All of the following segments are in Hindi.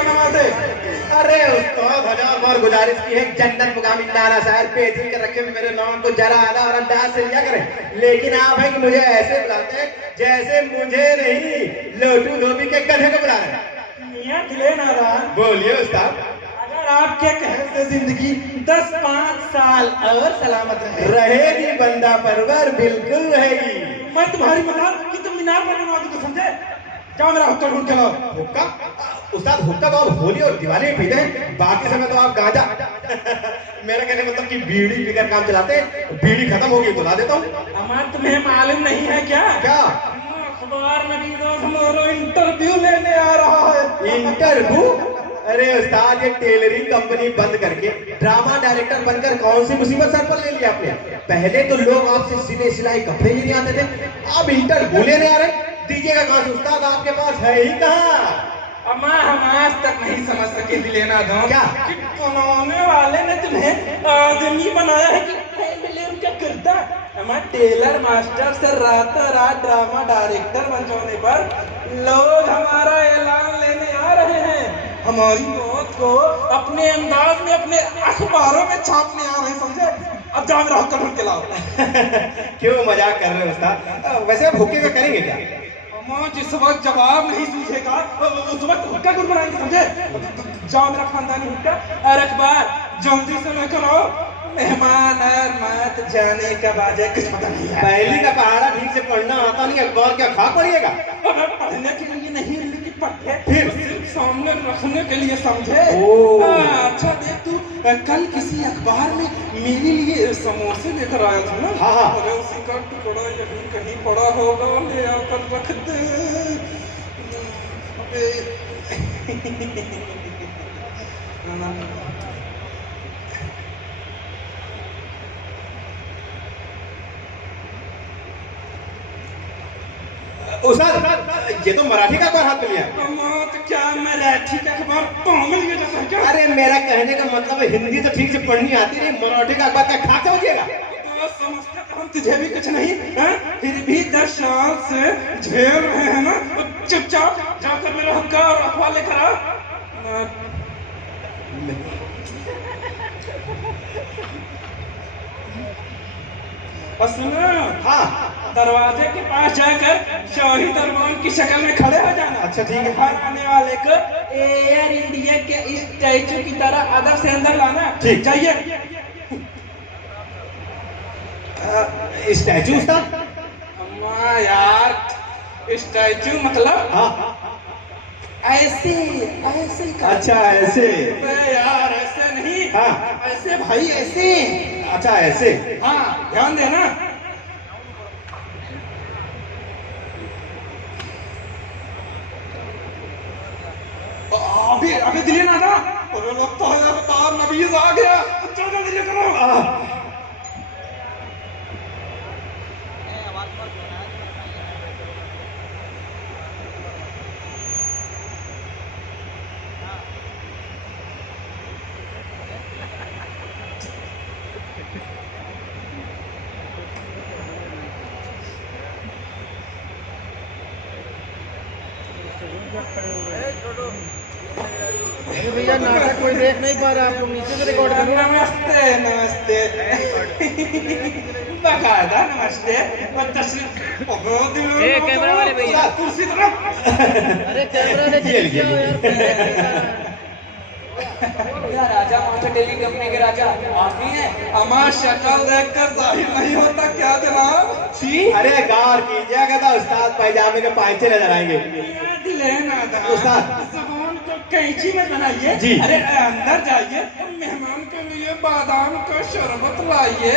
क्या नमाज़े? अरे उस्ताद हजार बार गुजारिश की है, जन्नत मुकामी नारा शायर पेटी के रखे में मेरे नाम को जरा आधा और अंदाज से लिया करें, लेकिन आप है कि मुझे ऐसे बुलाते हैं जैसे मुझे नहीं लोटू धोबी के गधे को बुला रहे हैं। मियां दिले नादान, बोलिए उस्ताद। अगर आपके कहने से जिंदगी 10-5 साल और सलामत रहेगी बंदा परवर, बिल्कुल रहेगी। मैं तुम्हारी मजाल कि तुम मीनार बनने वाले को समझे? जाओ मेरा हुक्का ढूंढ के लाओ। हुक्का? उस्ताद हुक्का तो आप होली और दिवाली में पीते हैं, बाकी समय तो आप गांजा मेरा कहने मतलब कि बीड़ी पीकर काम चलाते हैं। बीड़ी खत्म होगी बुला देता हूँ। अमर तुम्हें मालूम नहीं है क्या? क्या? अखबार में भी तो हमारा इंटरव्यू लेने आ रहा है। इंटरव्यू? अरे उस्ताद, ये टेलरिंग कंपनी बंद करके ड्रामा डायरेक्टर बनकर कौन सी मुसीबत सर पर ले लिया आपने? पहले तो लोग आपसे सिले सिलाई कपड़े लेने आते थे, अब इंटरव्यू लेने आ रहे। दीजिएगा कहाँ से उस्ताद, आपके पास है ही कहाँ? अम्मा हम आज तक नहीं समझ सके दिलेना दो क्या? कि बनाने वाले ने तुम्हें आदमी बनाया है कि फिल्म का किरदार। अम्मा टेलर मास्टर से रातों रात ड्रामा डायरेक्टर बन जाने पर लोग हमारा ऐलान लेने आ रहे हैं। हमारी मौत को अपने अंदाज में अपने अखबारों में छापने आ रहे हैं, समझे? अब जाओ मेरा हुक्का ढूंढ के लाओ। क्यों मजाक कर रहे हो उस्ताद? वैसे आप हुक्के का करेंगे क्या? अम्मा जिस वक्त जवाब नहीं सूझेगा उस वक्त हुक्का गुनगुनाएंगे, समझे? जाओ मेरा खानदानी हुक्का और अखबार जल्दी से लेकर आओ। मेहमान और मत जाने का बाजे कुछ पता नहीं है। पहली का पहाड़ा ठीक से पढ़ना आता नहीं, अखबार क्या खा पड़िएगा? पढ़ने के लिए नहीं, लेकिन पढ़े फिर सिर्फ सामने रखने के लिए, समझे? अच्छा देख, तू कल किसी अखबार में मेरे लिए समोसे लेकर आया था ना? हाँ हाँ। अरे उसी का टुकड़ा यहीं कहीं पड़ा होगा, ले आकर रख दे। उस्ताद, ये तो मराठी का अखबार हाथ में लिया। तो क्या मराठी का अखबार पाँव में लिए जाता है क्या? अरे मेरा कहने का मतलब है, हिंदी तो ठीक से पढ़नी आती नहीं, मराठी का अखबार क्या खा समझिएगा? तो समझते तो हम तुझे भी कुछ नहीं है? फिर भी 10 साल से झेल रहे हैं ना? तो चुपचाप जाकर मेरा हुक्का और अखबार लेकर आ। और सुनो, हाँ दरवाजे के पास जाकर शाही दरबार की शक्ल में खड़े हो जाना। अच्छा ठीक है। हर आने वाले को एयर इंडिया के इस स्टैचू की तरह अदब से अंदर लाना। ठीक। जाइए। स्टैचू उस्ताद? अम्मा यार, स्टैचू मतलब हाँ। ऐसे ऐसे कर। अच्छा ऐसे? अबे यार ऐसे नहीं। हाँ। ऐसे भाई, ऐसे। अच्छा ऐसे? हाँ ध्यान देना। अभी अभी दिल्ली ना था। अरे लगता है अवतार नबीज आ गया। चलो जल्दी लेकर आओ। अरे भैया नाटक कोई देख नहीं पा रहा, आप लोग नीचे से रिकॉर्ड करो। नमस्ते नमस्ते। बकायदा नमस्ते। कैमरा वाले भैया। कुर्सी तरफ। अरे कैमरा ने ये लीजिए। राजा मास्टर टेली कंपनी के राजा आप ही हैं? हमारा शक्ल देखकर जाहिर नहीं होता क्या जनाब? अरे गौर कीजिएगा तो उस्ताद पैजामे के पाइचे नजर आएंगे। लेना था उस्ताद। सामान को कैंची में बनाइए जी। अरे अंदर जाइए, मेहमान के लिए बादाम का शरबत लाइए।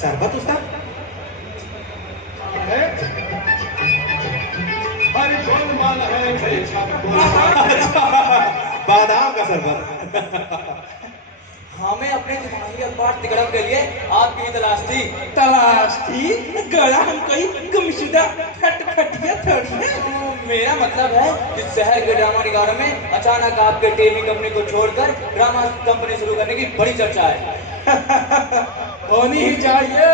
शरबत उस्ताद? बादाम का शरबत। हमें अपने दिमागी अखबार तिकड़म के लिए आपकी तलाश थी। गया हम कहीं गुमशुदा खटखटिया थोड़ी है। मेरा मतलब है कि शहर के ड्रामा निगारों में अचानक आपके टीवी कंपनी को छोड़कर ड्रामा कंपनी शुरू करने की बड़ी चर्चा है। होनी ही चाहिए,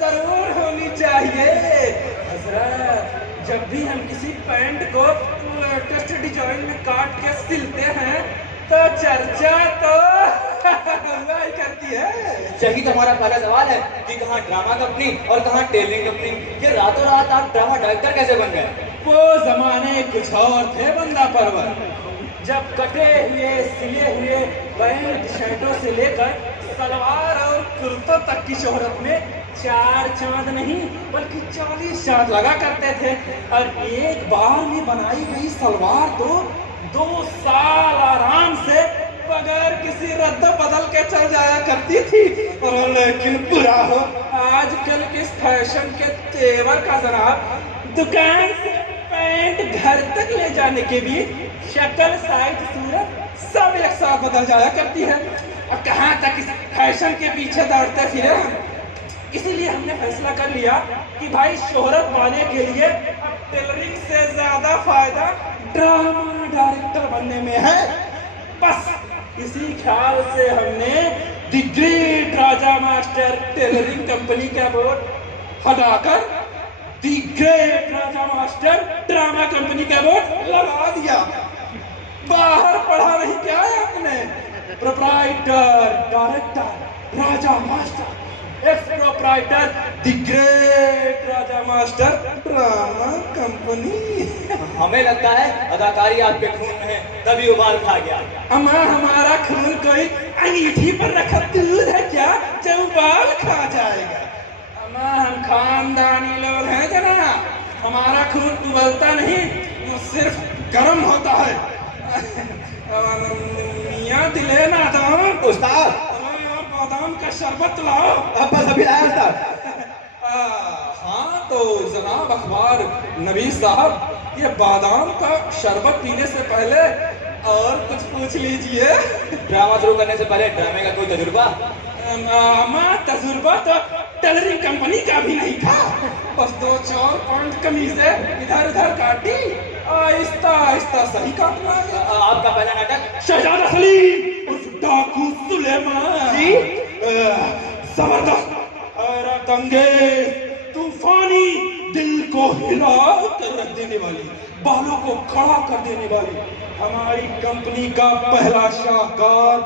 जरूर होनी चाहिए। हजरत जब भी हम किसी पैंट को लेटेस्ट डिजाइन में काट के सिलते हैं तो चर्चा तो हुआ ही करती है। यही तो हमारा पहला सवाल है कि कहाँ ड्रामा कंपनी और कहाँ टेलरिंग कंपनी। ये रातों रात आप ड्रामा डायरेक्टर कैसे बन गए? वो जमाने कुछ और थे बंदा परवर, जब कटे हुए सिले हुए पैंट शर्टों से लेकर सलवार और कुर्तों तक की शोहरत में 4 चांद नहीं बल्कि 40 चांद लगा करते थे। और एक बार में बनाई गई सलवार तो 2 साल आराम से बगैर किसी रद्द बदल के चल जाया करती थी। और लेकिन बुरा हो आजकल के फैशन के तेवर का जनाब, दुकान से पैंट घर तक ले जाने के भी शक्ल साइज सूरत सब एक साथ बदल जाया करती है। और कहाँ तक इस फैशन के पीछे दौड़ते फिरे हम। इसीलिए हमने फैसला कर लिया कि भाई शोहरत पाने के लिए अब टेलरिंग से ज्यादा फायदा ड्रामा डायरेक्टर बनने में है। बस इसी ख्याल से हमने the great Raja master tailoring company का बोर्ड हटाकर the great Raja master drama company का बोर्ड लगा दिया। बाहर पढ़ा नहीं क्या है आपने? Proprietor director Raja master, x proprietor the great Raja master drama company. हमें लगता है अदाकारी आपके खून में है, तभी उबाल खा गया। अम्मा हमारा खून कोई अंगीठी पर रखा दूध है क्या जो उबाल खा जाएगा? अम्मा हम खानदानी लोग हैं जना, हमारा खून उबलता नहीं, वो सिर्फ गर्म होता है। मियाँ दिले ना दाम उस्ताद बादाम का शरबत लाओ। अब बस अभी आया उस्ताद। हाँ तो जनाब अखबार नबीस साहब, ये बादाम का शरबत पीने से पहले और कुछ पूछ लीजिए। ड्रामा शुरू करने से पहले ड्रामे का कोई तजुर्बा? तजुर्बा तो टेलरिंग कंपनी का भी नहीं था। बस 2-4 पॉइंट कमीजें इधर उधर काटी, आहिस्ता आहिस्ता सही काटना आ गया। आपका पहला नाटक? शहजादा सलीम उस डाकू सुलेमान जी? जबरदस्त, हैरत अंगेज, तूफानी, दिल को हिला कर रख देने वाली, बालों को खड़ा कर देने वाली हमारी कंपनी का पहला शाहकार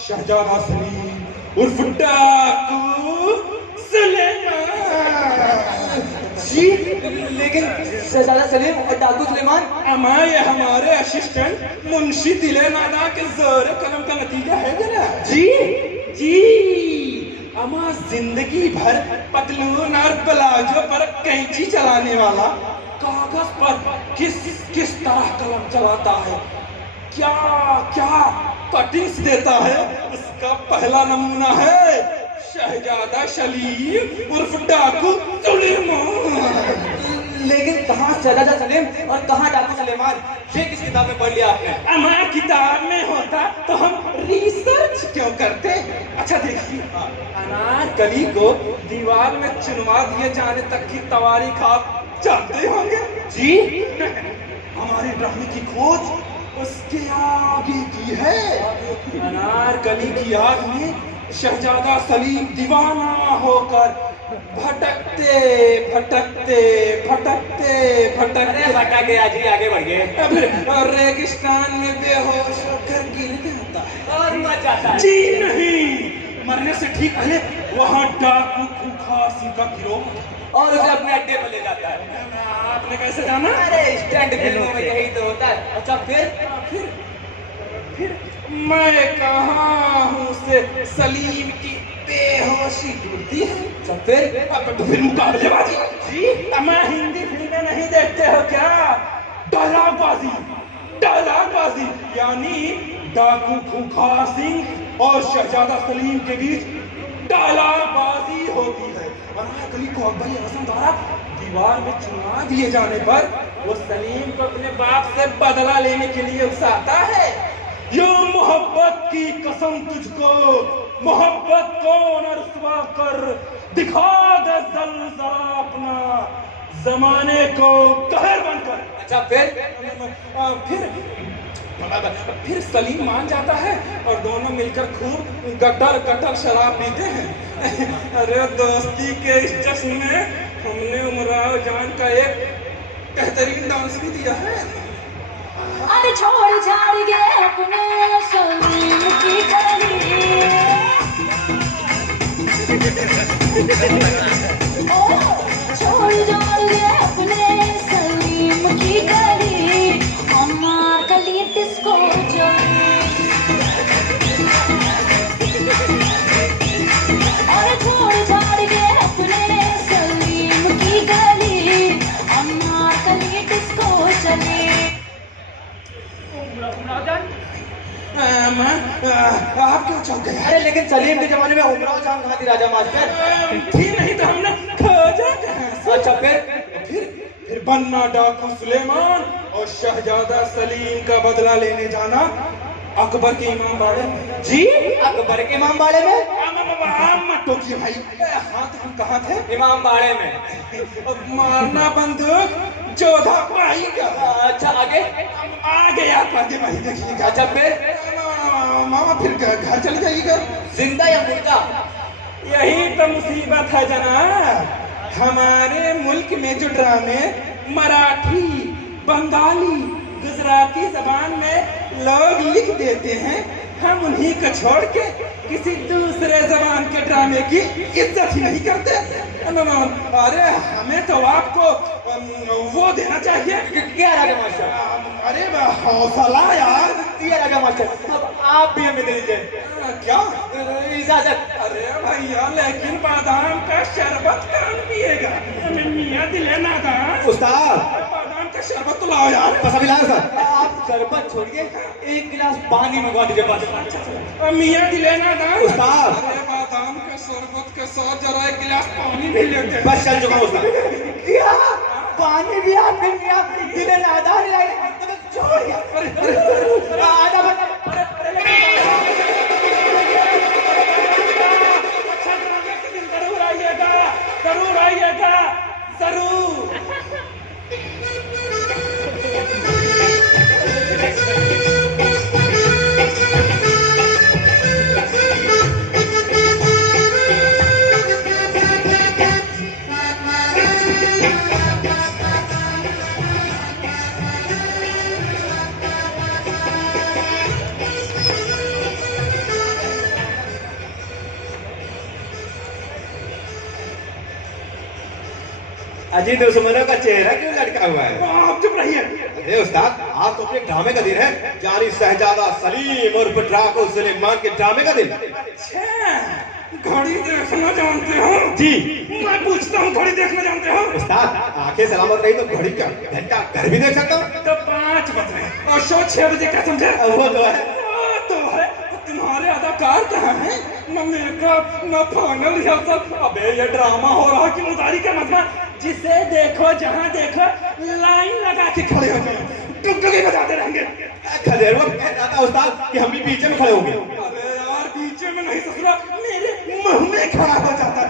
शहजादा सलीम उर्फ डाकू सुलेमान। जी लेकिन शहजादा सलीम और डाकू सुलेमान? अमा ये हमारे असिस्टेंट मुंशी दिले नादा के जोर कलम का नतीजा है ना। जी जी अमा जिंदगी भर पतलून और प्लाजो पर कैंची चलाने वाला कागज पर किस तरह कलम चलाता है, क्या क्या कटिंग्स देता है, उसका पहला नमूना है शहजादा सलीम उर्फ डाकू सुलेमान। लेकिन कहाँ शहजादा सलीम और कहाँ डाकू सुलेमान? ये किस किताब में पढ़ लिया आपने? हमारा किताब में होता तो हम रिसर्च क्यों करते? अच्छा देखिए, अनारकली को दीवार में चुनवा दिए जाने तक की तवारीख आप जानते होंगे। जी हमारे ड्रामे की खोज उसके आगे की है। अनारकली की आग में शहजादा सलीम दीवाना होकर भटकते भटकते भटकते भटकते भटक गया जी, आगे बढ़ गए। और रेगिस्तान में बेहोश होकर गिर जाता है और मर जाता है। जी नहीं, मरने से ठीक पहले वहाँ डाकू खूंखार का गिरोह और उसे अपने अड्डे पर ले जाता है। आपने कैसे जाना? अरे स्टैंड फिल्मों में यही तो होता है। अच्छा फिर मैं कहाँ हूँ से सलीम की बेहोशी टूटती है। अच्छा फिर अब तो फिर मुकाबलेबाजी। जी मैं हिंदी फिल्में नहीं देखते हो क्या? डायलॉगबाजी, डायलॉगबाजी यानी डाकू खूंखार सिंह और शहजादा सलीम के बीच डायलॉगबाजी होती है। अनारकली को अकबरी आजम द्वारा दीवार में चुनवा दिए जाने पर वो सलीम को अपने बाप से बदला लेने के लिए उकसाता है। यो मोहब्बत की कसम तुझको, मोहब्बत को न रुसवा कर, दिखा दे जरा अपना जमाने को कहर बनकर। अच्छा फिर सलीम मान जाता है और दोनों मिलकर खूब गटर गटर शराब पीते हैं। अरे दोस्ती के इस जश्न में हमने उमराव जान का एक बेहतरीन डांस भी दिया है। अरे छोड़ छाड़ के अपने सलीम की गली, ओ छोड़ छाड़ के अपने सलीम की गली, अम्मा गली डिस्को चली। अरे छोड़ छाड़ के अपने सलीम की गली, अम्मा गली डिस्को चली। आप क्यों चौंक गए? अरे लेकिन सलीम के जमाने में उमराव जान कहाँ थी राजा मास्टर? थी नहीं तो हमने खोजा कहाँ से? अच्छा फिर बन्ना डाकू सुलेमान और शहजादा सलीम का बदला लेने जाना अकबर के इमाम बाड़े में। जी अकबर के इमाम बाड़े में? मत टोकिए भाई, हाथ हम कहाँ थे? इमाम बाड़े में। मारना बंदूक जोधा भाई का। अच्छा आगे? आगे आप आगे भाई देखिएगा। अच्छा फिर? मामा फिर घर चल जाइएगा। जिंदा या मुर्दा? यही तो मुसीबत है जनाब। हमारे मुल्क में जो ड्रामे मराठी, बंगाली, गुजराती जबान में लोग लिख देते हैं, हम उन्हीं को छोड़ के किसी दूसरे जबान के ड्रामे की इज्जत ही नहीं करते। अरे हमें तो आपको वो देना चाहिए। क्या राजा मास्टर? अरे हौसला यार। दिया राजा मास्टर, अब आप भी हमें दे दीजिए। क्या इजाजत? अरे भैया लेकिन बादाम का शरबत कौन पिएगा? मियाँ दिले नादान। उस्ताद बादाम का शरबत तो लाओ यार। बस अभी लाओ सर। आप शरबत छोड़िए, एक गिलास पानी मंगवा दीजिए बस। मियाँ दिले नादान। उस्ताद अरे बादाम का शरबत के साथ जरा एक गिलास पानी भी लेते हैं। बस चल चुका हूँ उस्ताद। क्या पानी भी आपने मियाँ दिले नादान लाए? छोड़िए आधा जरूर आइएगा, जरूर आइएगा, जरूर। अजी दुश्मनों का चेहरा क्यों लटका हुआ है? आप चुप रहिए। अरे उस्ताद आप तो अपने ड्रामे का दिन है, जानी शहजादा सलीम और डाकू सुलेमान के ड्रामे का दिन। घड़ी देखना जानते हो? जी। मैं पूछता हूँ घड़ी देखना जानते हो? उस्ताद आंखें सलामत नहीं तो घड़ी का घंटा घर भी देख सकता हूँ। तो 5 बज रहे और शो 6 बजे का समझे? वो तो है। वो तो है। तुम्हारे अदाकार कहाँ हैं? न मेकअप न फाइनल रिहर्सल। अबे ये ड्रामा हो रहा कि मुतारी का मतलब जिसे देखो जहाँ देखो लाइन लगा के खड़े हो गए, टुकटुकी बजाते रहेंगे। खदेरवा कहता उस्ताद कि हम भी पीछे में खड़े होंगे। अरे यार बीच में नहीं ससुरा, मेरे मुंह में खड़ा हो जाता है।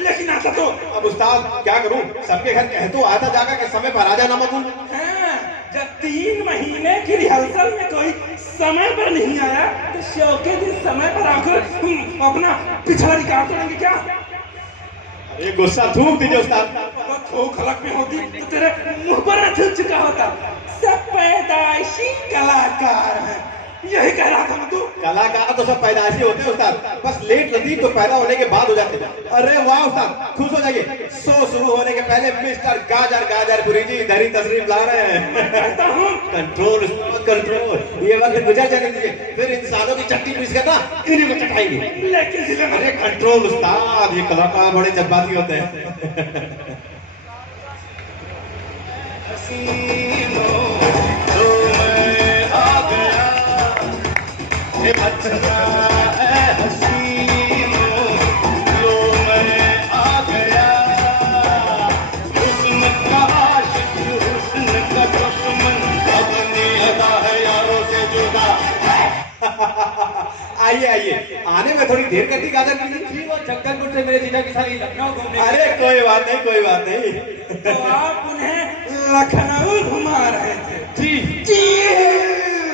लेकिन आता तो अब उस्ताद क्या करूं, सबके घर कह तो आता जाकर के समय पर आ जाना मकबूल। हाँ, जब 3 महीने की रिहर्सल में कोई समय पर नहीं आया तो शो के दिन समय पर आकर अपना पिछड़ा रिकॉर्ड करेंगे क्या? ये गुस्सा थूक दीजिए उस्ताद। थूक हलक में होती तो तेरे मुंह पर न थूक चुका होता। सब पैदाइशी कलाकार है, यही कह रहा था ना तू? कलाकार तो सब पैदाइशी होते हैं उस्ताद, बस लेट लतीफ तो पैदा होने के बाद हो जाते हैं। अरे वाह उस्ताद खुश हो जाइए, शो शुरू होने के पहले मिस्टर गाजर गाजरपुरी जी इधर ही तशरीफ ला रहे हैं। कहता हूँ कंट्रोल कंट्रोल, ये वक्त गुजर जाने दीजिए, फिर इंसानों की चट्टी पीस कर ना इन्हीं को चटाएंगे। लेकिन जिले में अरे कंट्रोल उस्ताद, ये कलाकार बड़े जज्बाती होते हैं। आइए आइए, आने में थोड़ी देर कर दी गाजर की। वो जगदलपुर से मेरे जीजा की साली लखनऊ घूमने। अरे कोई बात नहीं कोई बात नहीं। तो आप उन्हें लखनऊ घुमा रहे थे? जी जी।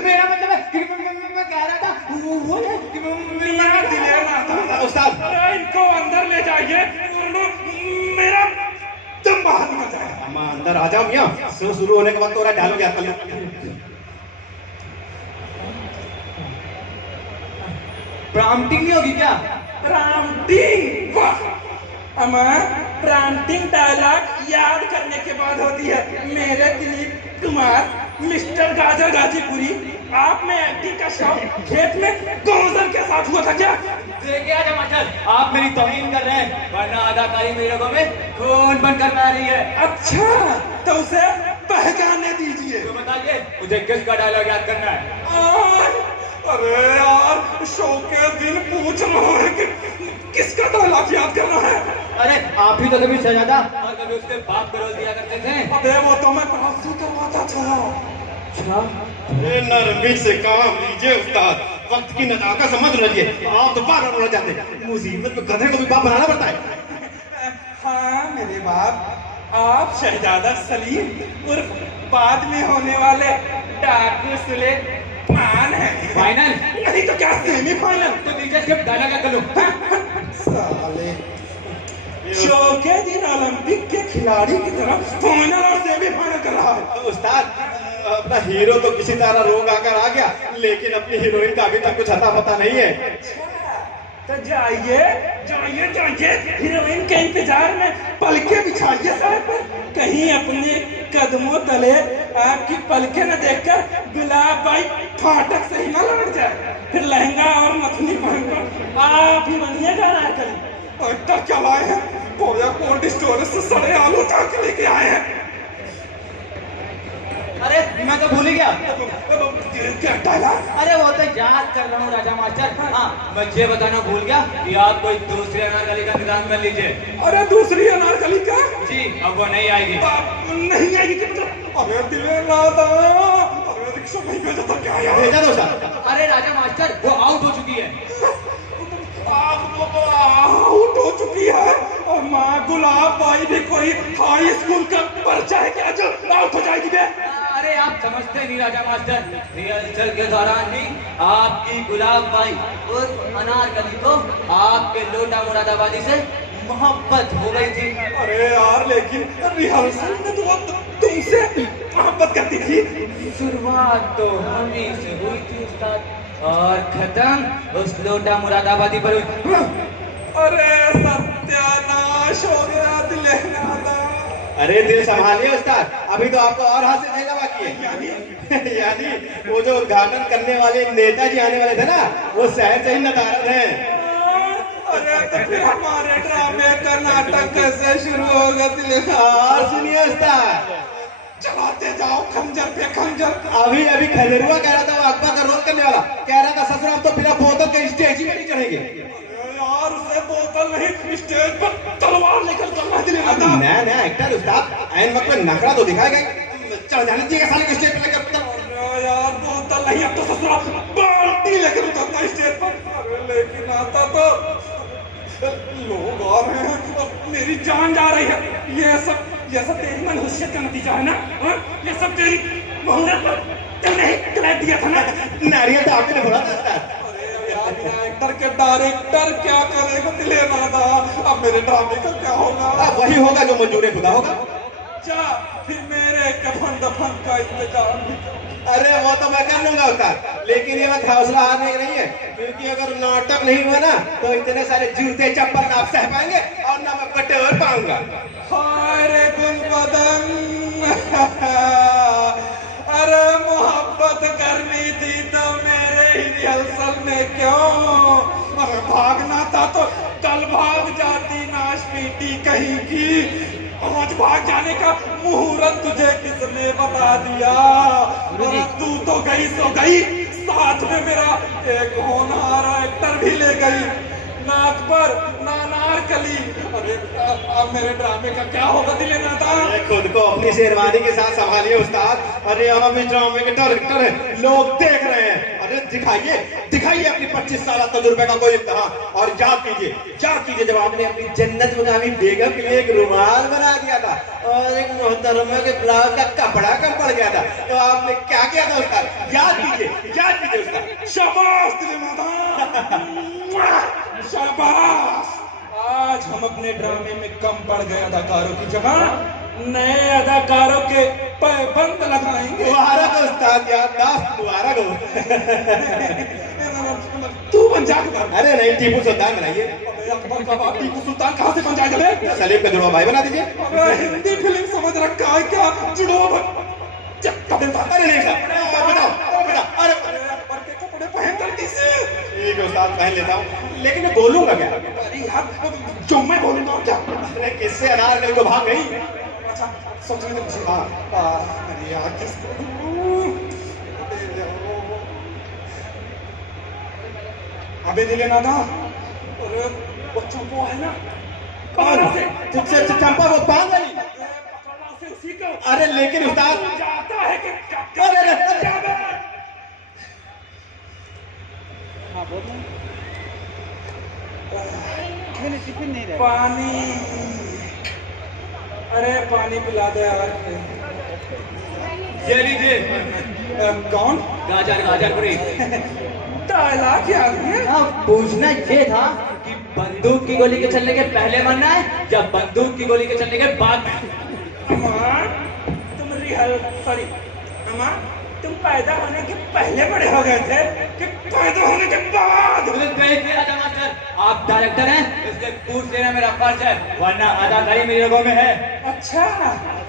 मेरा मतलब है कि मैं कह रहा था वो है कि मियाँ दिलेर नादान। उस्ताद अरे इनको अंदर ले जाइए वरना मेरा दम बाहर निकल जाएगा। अमान अंदर आ जाओ मियां, शो शुरू होने के वक्त हो रहा है, डायलॉग याद कर लो। प्रॉम्प्टिंग नहीं होगी क्या? प्रॉम्प्टिंग, वाह अमा, प्रॉम्प्टिंग डायलॉग याद करने के बाद होती है। मेरे दिलीप कुमार, मिस्टर गाजर गाजीपुरी, आप में एक्टिंग का शौक खेत में गोजर के साथ हुआ था क्या? देखिए आजा मास्टर, आप मेरी तौहीन कर रहे हैं, वरना अदाकारी मेरे रगों में खून बनकर बह रही है। अच्छा, तो उसे पहचानने दीजिए। तो बताइए मुझे किसका डायलॉग याद करना है? अरे यार, शो के दिन पूछ रहा है कि किसका डायलॉग याद करना है। अरे आप ही तो कभी शहजादा और कभी उसके बाप को रोल दिया करते थे। अबे वो तो मैं क्लास से करवाता था। अच्छा, नरमी से काम लीजिए उस्ताद, वक्त की नजाकत समझ लीजिए। आप तो बार बार जाते हैं, मुसीबत में गधे को भी बाप बनाना पड़ता है। हाँ मेरे बाप, आप शहजादा सलीम उर्फ बाद में होने वाले डाकू सुलेमान हैं। फाइनल नहीं तो क्या सेमीफाइनल? तो नीचे सिर्फ डायलॉग याद कर लो। साले, शो के दिन ओलंपिक के खिलाड़ी की तरह फाइनल और सेमीफाइनल कर रहा है। उस्ताद, अपना हीरो तो किसी तरह रोग आकर आ गया, लेकिन अपनी हीरोइन का अभी तक कुछ अता पता नहीं है। तो जाइए जाइए जाइए, हीरोइन के इंतजार में पलके बिछाइए सर पर, कहीं अपने कदमों तले आपकी पलके न देखकर गुलाब भाई फाटक से ही न लौट जाए, फिर लहंगा और नथनी पहनकर आप ही बनिएगा नारकली। और तक क्या लाए हैं? बोया कोल्ड स्टोरेज से सड़े आलू उतार के लेके आए हैं। अरे मैं तो भूल ही गया। क्या डाला? अरे वो तो याद कर रहा हूँ राजा मास्टर। हाँ, मैं ये बताना भूल गया कि आप कोई दूसरी अनारकली का इंतजाम कर लीजिए। अरे दूसरी अनारकली का? जी, अब वो नहीं आएगी। नहीं आएगी कि मतलब? अरे दिले नादा, अरे रिक्शा नहीं भेजा तो क्या यार? भेजा दो उस्ताद। अरे राजा मास्टर, वो आउट हो चुकी है। आउट हो चुकी है? और माँ गुलाब भाई भी कोई हाई स्कूल का पर्चा है क्या जो आउट हो जाएगी बे? अरे आप समझते नहीं राजा मास्टर, रिहर्सल के दौरान ही आपकी गुलाब बाई उस अनारकली को आपके लोटा मुरादाबादी से मोहब्बत हो गई थी। अरे यार, लेकिन रिहर्सल में तो वो तुमसे मोहब्बत करती थी। शुरुआत तो हम ही से हुई थी उस्ताद, और खत्म उस लोटा मुरादाबादी पर हुई। अरे सत्यानाश हो गया दिले नादा। अरे दिल संभालिए उस्ताद, अभी तो आपको और हाथ से देना बाकी है। यानी वो जो उद्घाटन करने वाले नेताजी आने वाले थे ना, वो शहर से ही नदारद हैं। अरे तो फिर हमारे ड्रामे का नाटक कैसे शुरू होगा दिले? और सुनिए उस्ताद, चलाते जाओ खंजर पे खंजर। अभी अभी खजरुआ कह रहा था, वो अकबर का रोल करने वाला कह रहा था, ससुर अब तो बिना बोतल के स्टेज ही में नहीं चढ़ेंगे। यार उसे बोतल नहीं, स्टेज पर तलवार लेकर चलना दिले नादा। नया नया एक्टर उस्ताद, ऐन वक्त में नखरा तो दिखाएगा ही, चढ़ जाने दीजिएगा साले को स्टेज पे लेकर। अरे यार बोतल नहीं, अब तो ससुरा बाल्टी लेकर उतरता स्टेज पर। अरे लेकिन आता तो लोग आ रहे हैं और मेरी जान जा रही है। ये सब तेरी मनहूसियत का नतीजा है ना? हाँ? ये सब तेरी मुहूर्त पर तुमने ही क्लैप दिया था ना? नारियल तो आपने बोला था उस्ताद। अरे यार, डायरेक्टर के डायरेक्टर क्या करेगा दिले नादा? अब मेरे ड्रामे का क्या होगा? अब वही होगा जो मंजूर खुदा होगा। अच्छा, फिर मेरे कफन दफन का इंतजाम भी करो। अरे वो तो मैं कर लूंगा उस्ताद, लेकिन ये बात हौसला हारने की नहीं है, क्योंकि अगर नाटक नहीं हुआ ना तो इतने सारे जूते चप्पल ना आप सह पाएंगे और ना मैं बटोर पाऊंगा। हाय रे गुलबदन, अरे मोहब्बत करनी थी तो मेरे ही रिहर्सल में क्यों? अरे भागना था तो कल भाग जाती नाशपीटी कहीं की। आज भाग जाने का मुहूर्त तुझे किसने बता दिया? तू तो गई सो गई, साथ में मेरा एक होनहार एक्टर भी ले गई। ना अकबर ना अनारकली। अरे अब मेरे ड्रामे का क्या होगा दिले नादा? अरे खुद को अपनी शेरवानी के साथ संभालिए उस्ताद। अरे हम अभी ड्रामे के डायरेक्टर हैं, लोग देख रहे हैं। अरे दिखाइए दिखाइए अपनी 25 साल तजुर्बे का कोई इम्तिहान, और याद कीजिए जब आपने अपनी जन्नत मुकामी बेगम के लिए एक रुमाल बना दिया था और एक मोहतरमा के ब्लाउज का कपड़ा कम पड़ गया था, तो आपने क्या किया था उस्ताद? याद कीजिए उस्ताद। शाबाश दिले नादा, शाबाश। आज हम अपने ड्रामे में कम पड़ गए अदाकारों की जगह नए अदाकारों के पैबंद लगाएंगे। मुबारक हो उस्ताद, याददाश्त मुबारक हो। तू बन जा। अरे नहीं, टीपू सुल्तान बनाइए। अकबर का बाप टीपू सुल्तान कहाँ से बन जाएगा बे? सलीम का जुड़वा भाई बना दीजिए। अबे हिंदी फिल्म समझ रखा है क्या? जुड़वा अरे नहीं साहब, बताओ बेटा। अरे अकबर के कपड़े पहन जल्दी से। ठीक है उस्ताद, पहन लेता हूँ, लेकिन मैं बोलूंगा क्या? अरे यार जो मैं बोलूंगा और क्या? अरे किससे अनारकली को भाग गई? अच्छा सोचने दे मुझे। हाँ। अरे यार किस अबे दिले ना ना। अरे वो चंपो है ना, चंपा वो पान वाली। पकड़ना से उसी को। अरे लेकिन उस्ताद, जाता है कि हाँ बोल रहे हैं। टिफिन नहीं रहा। पानी। अरे पानी पिला दे यार। ये लीजिए। कौन? गाजर गाजरपुरी। डायलॉग याद है? हाँ, पूछना ये था कि बंदूक की गोली के चलने के पहले मरना है या बंदूक की गोली के चलने के बाद में? अमर तुम रिहल सॉरी अमर तुम पैदा होने के पहले बड़े हो गए थे कि पैदा होने के बाद? राजा मास्टर, आप डायरेक्टर हैं, इसलिए पूछ लेना मेरा फर्ज है, वरना अदाकारी मेरे लोगों में है। अच्छा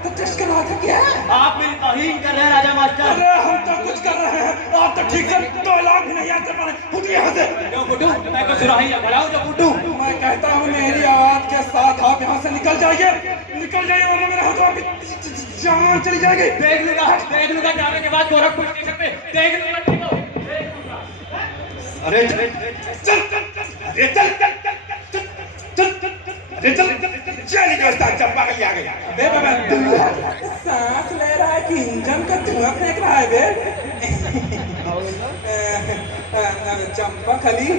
तो टेस्ट करवा था क्या? आप मेरी तौहीन कर रहे हैं राजा मास्टर। अरे हम तो कुछ कर रहे हैं, आप तो ठीक से डायलॉग भी नहीं याद कर पा रहे। फुट यहाँ से। क्यों फुटू? मैं कुछ सुराही या खड़ा हूँ जो फुटू? मैं कहता हूँ मेरी आवाज के साथ आप यहाँ से निकल जाइए वरना मेरे हाथों में जान चली जाएगी। देख लूंगा जाने के बाद गोरखपुर स्टेशन पे देख लूंगा, ठीक हो? अरे चल चल चल चंपा के लिए आ गई। बे बाबा सांस ले रहा है कि इंजन का धुआं फेंक रहा है बे? चंपा खली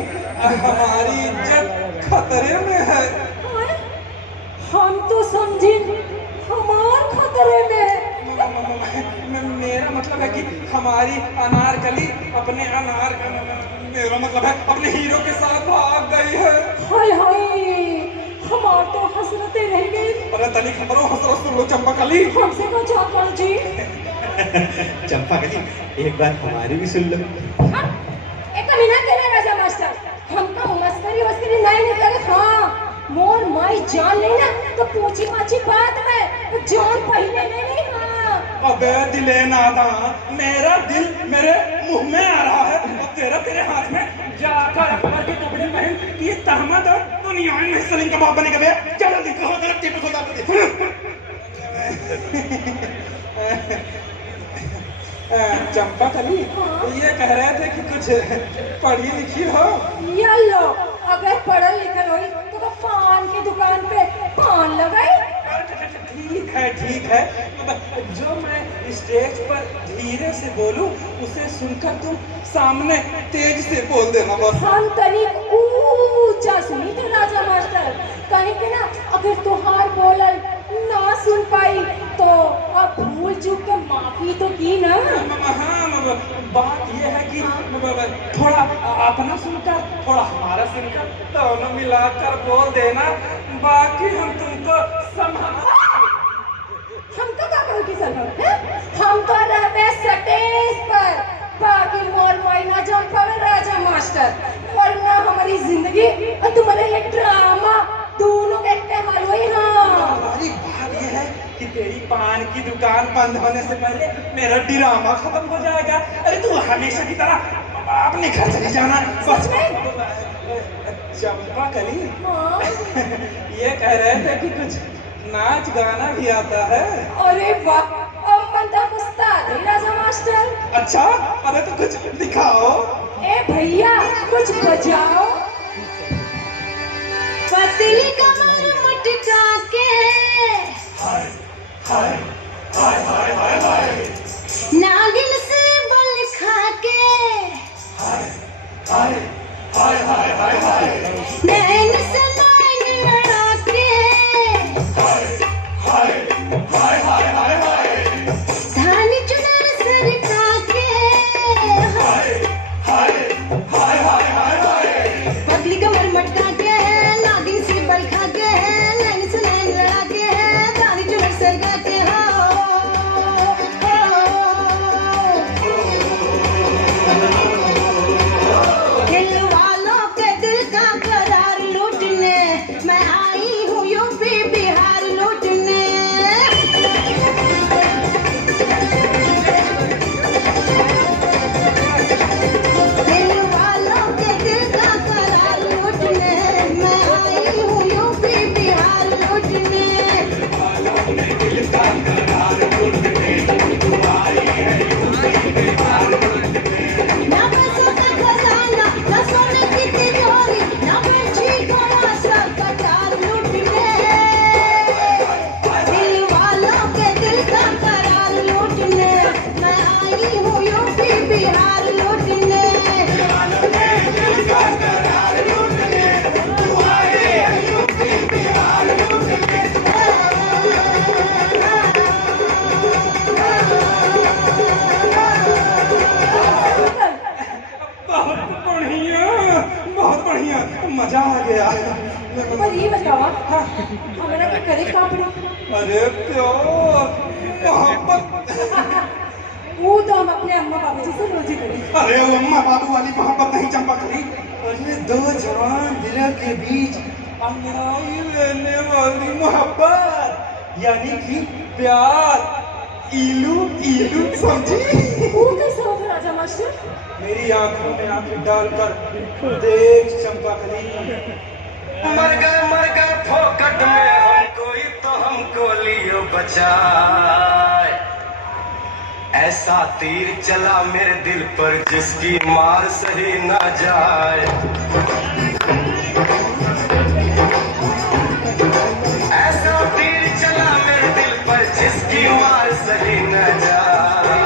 हमारी इज्जत खतरे में है। हम तो समझे हमार खतरे में। मेरा मतलब है कि हमारी अनारकली अपने मेरा मतलब है अपने हीरो के साथ भाग गई है। हाय हाय हमार तो हसरतें रह गई। अरे तनी खबरों हसरत सुन लो चंपा कली। हमसे को चाकर जी। चंपा कली, एक बार हमारी भी सुन लो। एक महीना के लिए राजा मास्टर हम तो मस्करी नहीं करे। हाँ मोर माई जान नहीं ना तो पूछी पाछी बात में जान पहले नहीं। हाँ अबे दिले नादा, मेरा दिल मेरे मुंह में आ रहा है और तेरे हाथ में। जाकर अकबर के कपड़े पहन ये तहमत और दुनिया में सलीम का बाप बनेगा बे। चलो दिखो तेरा टीपू सुल्तान। चंपा कली ये कह रहे थे कि कुछ पढ़ी लिखी हो। ये लो अगर पढ़ल लिखल होई तो पान की दुकान पे पान लगाई। ठीक है जो मैं स्टेज पर धीरे से बोलूं उसे सुनकर तुम सामने तेज से बोल देना बस। हम तनिक ऊंचा सुनी थे राजा मास्टर, कहीं के ना अगर तुहार बोलल ना सुन पाई तो अब भूल चूक के माफी तो की ना। हाँ बात ये है कि थोड़ा अपना सुनकर थोड़ा हमारा सुनकर दोनों मिलाकर बोल देना, बाकी हम तुमको संभाल। हम तो क्या करो की संभव है? हम तो रहते स्टेज पर, बाकी मोर मायना जान पावे राजा मास्टर, वरना हमारी जिंदगी और तुम्हारे ये ड्रामा दोनों देखते हाल हुई। हाँ हमारी बात ये है कि तेरी पान की दुकान बंद होने से पहले मेरा ड्रामा खत्म हो जाएगा। अरे तू हमेशा की तरह अपने घर चली जाना। सच में? चंपा कली हाँ। ये कह रहे थे कि कुछ नाच गाना भी आता है। अरे वाह अम्मन उस्ताद है राजा मास्टर। अच्छा अरे तो कुछ दिखाओ। ए भैया कुछ बजाओ। पतली कमर मटका के नागिन से बल खा के नैन से नैन लड़ा के धानी चुनर सरका के पतली कमर मटका के नागिन से बल खा के नैन से नैन लड़ा के धानी चुनर सरका पर ये बतावा हमारा के करे का पड़ी। अरे प्यार मोहब्बत। वो तो हम अपने अम्मा बाबू जी से रोजी करी। अरे वो अम्मा बाबू वाली मोहब्बत नहीं चंपा कली। अरे दो जवान दिलों के बीच अंगड़ाई लेने वाली मोहब्बत, यानी कि प्यार। इलू इलू समझी? वो कैसे होगा राजा मास्टर? मेरी आंखों में आंखें डालकर देख चंपा कली। मर गए फोकट में हम, कोई तो हमको लियो बचाए। ऐसा तीर चला मेरे दिल पर जिसकी मार सही ना जाए। ऐसा तीर चला मेरे दिल पर जिसकी मार सही न जाए।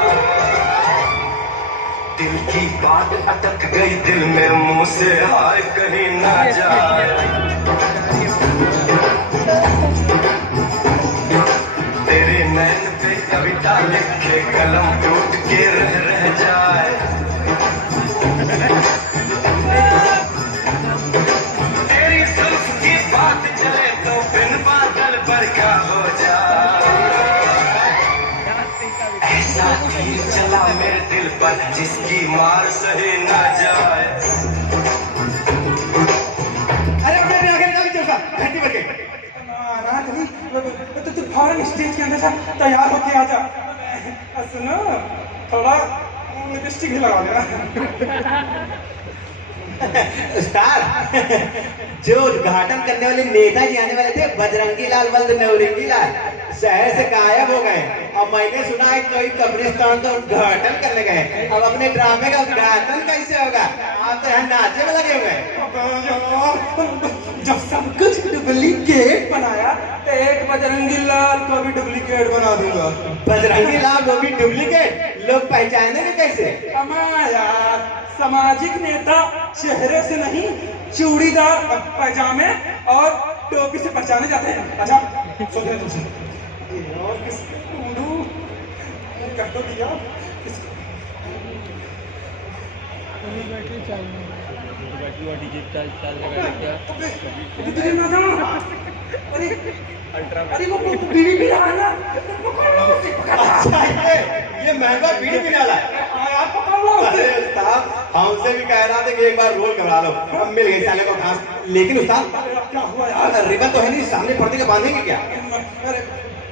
दिल की बात अटक गई दिल में, मुंह से हाय कहीं ना जाए। तेरे नैन पे कविता लिखे कलम टूट के रह जाए। तेरी जुल्फ की बात चले तो बिन बादल बरखा हो जाए। ऐसा तीर चला मेरे दिल पर जिसकी मार सही ना जाए। अरे बेटे आगे निकाल चल सा घंटी बज गई। ना कली तो तू फौरन स्टेज के अंदर से तैयार होके आ जा। सुनो, थोड़ा लिपस्टिक भी लगा देना। उस्ताद, जो उद्घाटन करने वाले नेता जी आने वाले थे, बजरंगी लाल वल्द नौरंगी लाल, शहर से गायब हो गए। और मैंने सुना है कोई कब्रिस्तान का उद्घाटन करने गए। अब अपने ड्रामे का उद्घाटन कैसे होगा? आप तो यहाँ नाचे में लगे हुए हैं। जब सब कुछ डुप्लीकेट बनाया तो एक बजरंगी लाल को भी डुप्लीकेट बना दूंगा। बजरंगी लाल वो भी डुप्लीकेट, लोग पहचानेंगे कैसे? यार, सामाजिक नेता चेहरे से नहीं, चूड़ीदार पैजामे और टोपी से पहचाने जाते हैं। अच्छा सोच रहे तुमसे और किसको ढूंढूं? कर तो दिया। अरे वो बीड़ी पी रहा है ना, पकड़ लो उसे, पकड़ लो। अच्छा ये महंगा बीड़ी पीने वाला है। यार पकड़ लो उसे। अरे उस्ताद, हमसे भी कह रहा था कि एक बार रोल करवा लो। अब मिल गई साले को घास। लेकिन उस्ताद, क्या हुआ यार? रिबन तो है नहीं, सामने पर्दे के बांधेंगे क्या? अरे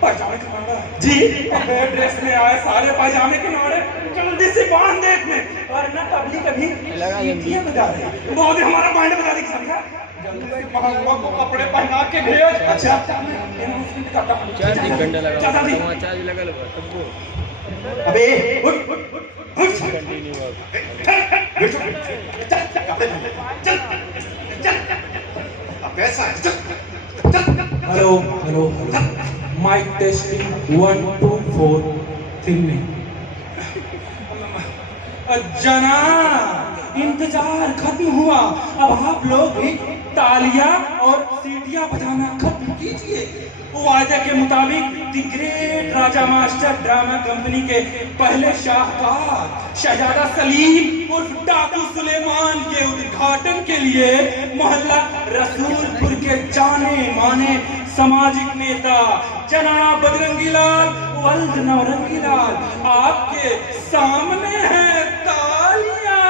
पैजामे के नारे जी अबे ड्रेस में आए सारे पैजामे के नारे, जल्दी से बांध दे इसमें। और ना कभी कभी सीटियां बजा रहे, बहुत हमारा बैंड बजा दे समझा। जल्दी से महंगा को कपड़े पहना के भेज। अच्छा चार्ज घंटा लगा चाचा जी। वहाँ चार्ज लगा लो सबको अबे उठ उठ उठ continue hello hello mic testing 1 2 4 3 जनाब, इंतजार खत्म हुआ। अब आप लोग भी तालियां और सीटियां बजाना खत्म कीजिए। वादे के मुताबिक the great Raja master drama company के पहले शाहकार शहजादा सलीम उर्फ डाकू सुलेमान के उद्घाटन के लिए मोहल्ला रसूलपुर के जाने माने सामाजिक नेता जनाब बजरंगी लाल वल्द नौरंगी लाल आपके सामने है। तालियां।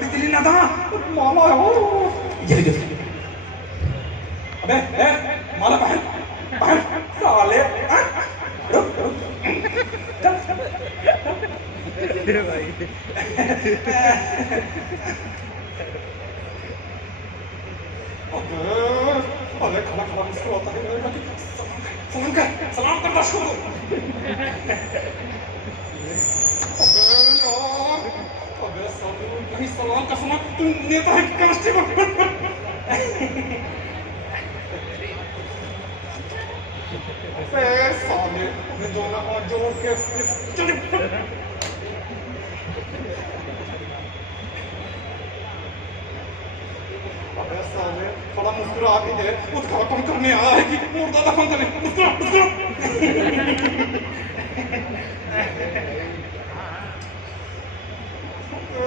बिजली ना था मामा। अबे माला पहन पहन साले। रुक अरे खड़ा खड़ा मुश्किल होता है। सलाम कर दर्शकों को। अबे साले कहीं सलाम का सलाम, तू नेता है कि कांस्टेबल? साले दोनों हाथ जोड़ के अबे साले थोड़ा मुश्किल मुस्कुरा भी दे, उद्घाटन करने आया है कि मुर्दा दफन करने। मुस्कुरा मुस्कुरा।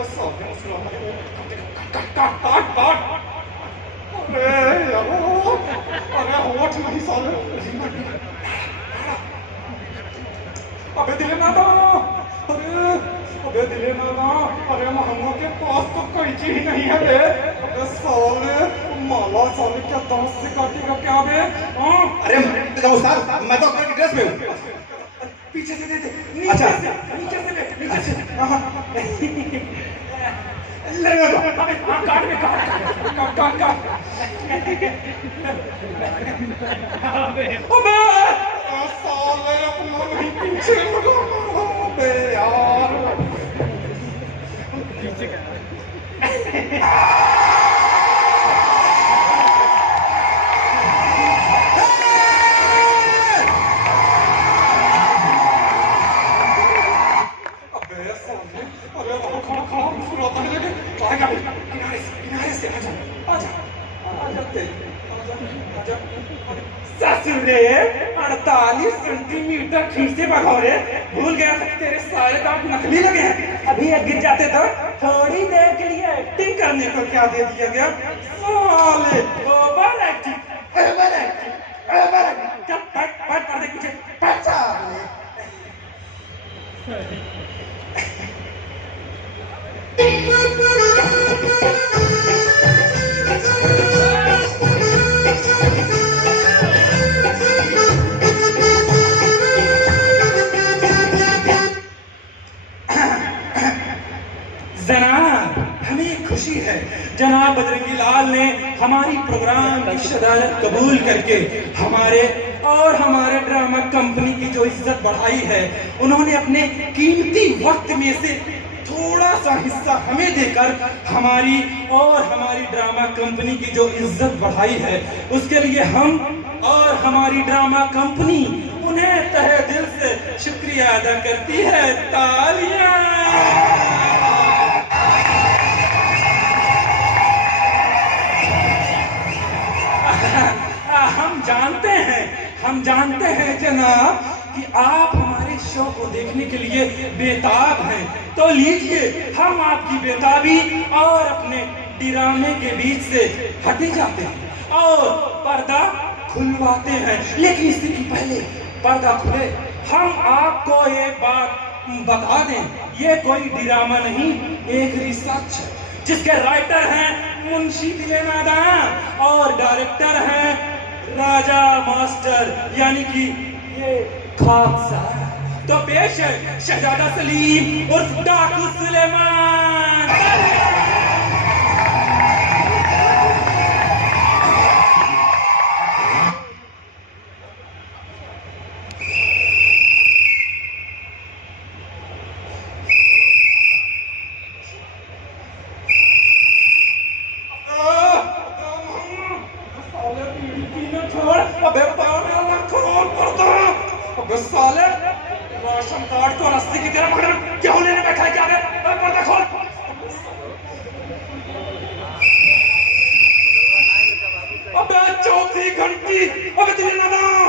साले मुस्कुरा काट काट काट। अरे यार, अरे होठ नहीं साले। अबे दिले ना दो, अबे दिले ना दो, अरे महंगों के पास तो कैंची ही नहीं है बे। अबे साले माला साले क्या दांत से काटेगा क्या बे? अरे उस्ताद, मैं तो अपने ड्रेस में हूँ। पीछे से दे दे, अच्छा। नीचे से ले, नीचे से। ले लो, काट में काट काट काट। अबे साले अपना नहीं पीछे लगा। अबे यार ससुरे 48 सेंटीमीटर खींचे बघौरे, भूल गया था तेरे सारे दांत नकली लगे हैं। अभी ये गिर जाते तो थोड़ी देर के लिए एक्टिंग करने को क्या दे दिया गया? साले over acting, over acting, over acting. क्या पट पट पट पीछे पट साले। जनाब, हमें खुशी है जनाब बजरंगी लाल ने हमारी प्रोग्राम की सदारत कबूल करके हमारे और हमारे ड्रामा कंपनी की जो इज्जत बढ़ाई है, उन्होंने अपने कीमती वक्त में से थोड़ा सा हिस्सा हमें देकर हमारी और हमारी ड्रामा कंपनी की जो इज्जत बढ़ाई है, उसके लिए हम और हमारी ड्रामा कंपनी उन्हें तहे दिल से शुक्रिया अदा करती है। तालियां। हम जानते हैं जनाब कि आप हमारे शो को देखने के लिए बेताब हैं, तो लीजिए हम आपकी बेताबी और अपने ड्रामे के बीच से हटे जाते हैं और पर्दा खुलवाते हैं। लेकिन इससे पहले पर्दा खुले, हम आपको एक बात बता दें, ये कोई ड्रामा नहीं, एक रिसर्च है जिसके राइटर हैं मुंशी दिले नादान और डायरेक्टर हैं राजा मास्टर, यानी कि ये खाकसार। तो पेश है शहजादा सलीम उर्फ डाकू सुलेमान। साले राशन कार्ड को रस्सी की तरह पकड़ क्यों लेने बैठा है? क्या है? पर्दा खोल। अबे चौथी घंटी, अबे तुझे नादान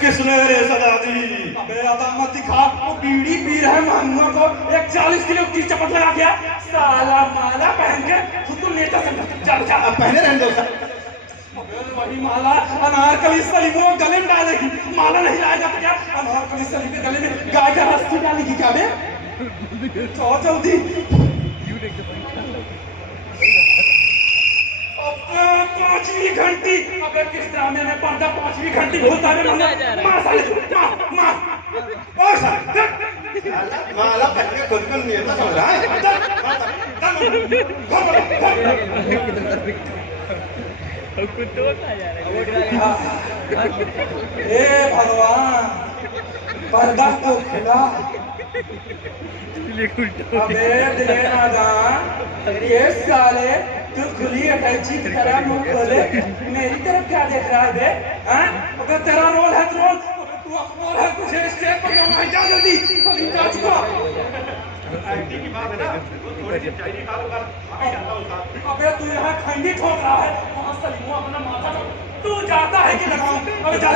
किसने रे सदा दी? अबे आधा मत दिखा, वो बीड़ी पी रहे महंगों को एक 40 किलो की चपट लगा गया। साला माला पहन के खुद को नेता समझता। चल चल पहने रहने दो। वही माला अनारकली सलीम को गले में डालेगी। माला नहीं लाया जाता क्या? अनारकली सलीम के गले में गाय का रस्सी डालेगी क्या बे? तो जल्दी। अब 5वीं घंटी। अबे किस ड्रामे में पर्दा 5वीं घंटी बोलता है? मार साले, मार। और साले माला फटके खुद को नेता समझ रहा है। हे भगवान, पर्दा तो खुला। अबे दिले नादान, ये साले तू खुली अटैची की तरह मुंह खोले मेरी तरफ क्या देख रहा है बे? हाँ? अबे तेरा रोल है, रोल तू अकबर है, तुझे स्टेज पर जाना है। जा जल्दी, सलीम जा चुका। एक्टिंग की बात है ना, वो थोड़ी सी चाहिए खा लो बस। अभी जाता हूँ उस्ताद। अबे तू यहाँ खंडी ठोक रहा है, वहाँ सलीमो अपना माथा ठोक। तू जाता है कि लगाऊं? अबे जा,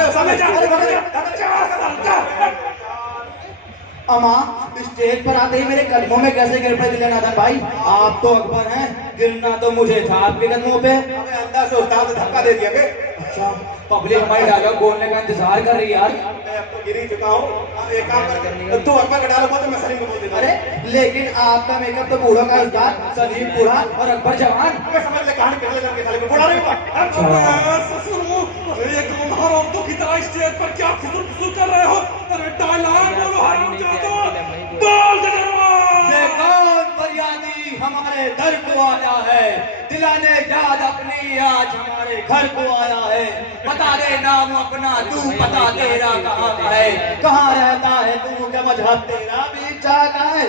अमा स्टेज पर आते ही मेरे कदमों में कैसे गिर पड़े दिलेनाथन भाई? आप तो अकबर हैं, गिरना तो मुझे था आपके कदमों पे। अबे अंदर से उस्ताद ने धक्का दे दिया बे। अच्छा, पब्लिक हमारे डायलॉग बोलने का इंतजार कर रही है यार। मैं अब तो गिर ही चुका हूँ। अब एक काम कर, तू अकबर का डायलॉग बोल, तो मैं सलीम को बोल देता हूँ। अरे लेकिन आपका मेकअप तो बूढ़ों का उस्ताद, सलीम बूढ़ा और अकबर जवान। मैं समझ ले कहानी पिछले जन्म के साले में बुढ़ा नहीं हुआ। ससुर वो, अरे ये गंवार औरतों की तरह स्टेज पर क्या फिजूल फिजूल कर रहे हो? अरे डायलॉग बोलो हरामजादो, बोल दे जवान। ये कौन फरियादी हमारे दर को आया है, दिलाने याद अपनी आज हमारे घर को आया है। बता दे नाम अपना तू, बता तेरा कहाँ का है, कहाँ रहता है तू, क्या मजहब तेरा भी जागा है।